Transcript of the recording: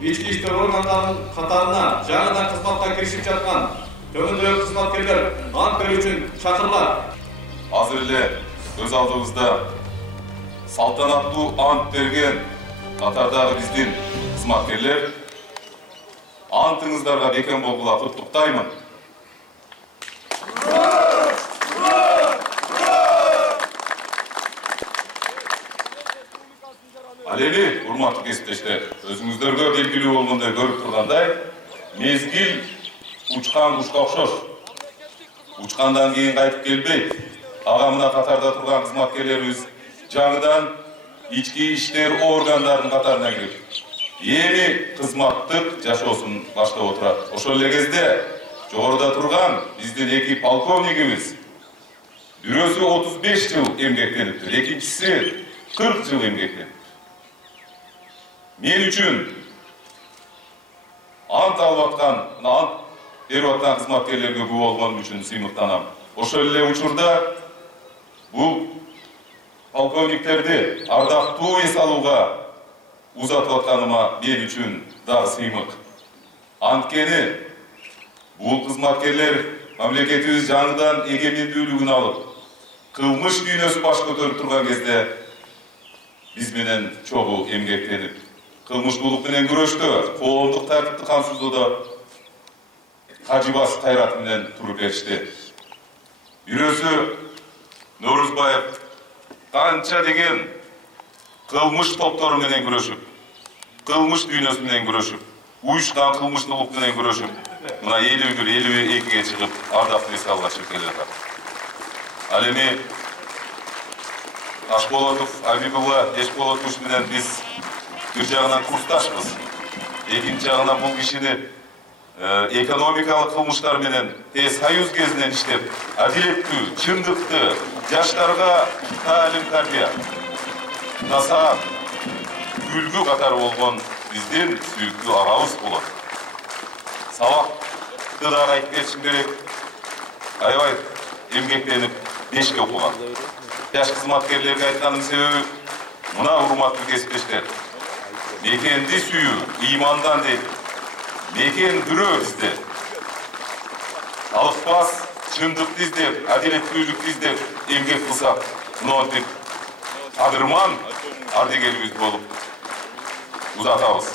Ички иштер органдарынын катарына жаңыдан кызматка киришип жаткан төмөндөгү кызматкерлер ант берүү үчүн чакырылат. Азыр эле көз алдыбызда салтанаттуу ант берген катардагы биздин кызматкерлер, антыңыздарга бекем болгула куттуктаймын. Ал эми, урматтуу кесиптештер, өзүңүздөргө белгилүү болгондой көрүп тургандай, мезгил учкан кушка окшош. Учкандан кийин кайтып келбейт. Ага мына катарда турган кызматкерлерибиз жаңыдан ички иштер органдарынын катарына кирип, эми кызматтык жашоосун баштап отурат. Ошол эле кезде жогоруда турган биздин эки полковнигибиз бирөөсү 35 жыл эмгектениптир, экинчиси 40 жыл эмгектениптир. Мен үчүн ант алып аткан, ант берип аткан кызматкерлерге күбө болгон үчүн сыймыктанам. Ошол эле учурда бул полковниктерди ардактуу эс алууга узатып атканыма мен үчүн дагы сыймык. Анткени бул кызматкерлер мамлекетибиз жаңыдан эгемендүүлүгүн алып, кылмыш дүйнөсү баш көтөрүп турган кезде биз менен чогуу эмгектенип, кылмыштуулук менен күрөштө, коомдук тартипти камсыздоодо кажыбас кайрат менен туруп беришти. Бирөөсү Норузбаев канча деген кылмыш топтору менен күрөшүп, кылмыш дүйнөсү менен күрөшүп, уюшкан кылмыштуулук менен күрөшүп, мына 51-52-ге чыгып ардактуу эс алууга чыгып келе жатат. Ал эми Ашболотов Абибулла Эшболотович менен биз бир жагынан курсташпыз. Экинчи жагынан бул кишини экономикалык кылмыштар менен союз кезинен иштеп, адилеттүү, чындыкты, жаштарга таалим тарбия, насаат, үлгү катары болгон биздин сүйүктүү агабыз болот. Сабакты дагы айтып кетишим керек. Аябай эмгектенип, бешке окуган. Жаш кызматкерлерге айтканымдын себеби мына урматтуу кесиптештер. Мекенди сүйүү, ыймандан дейт. Мекен дүрөө бизде. Алыкпас, чындыкты издеп, адилеттүүлүктү издеп эмгек кылсак, мынтип адырман ардегерибиз болуп узатабыз.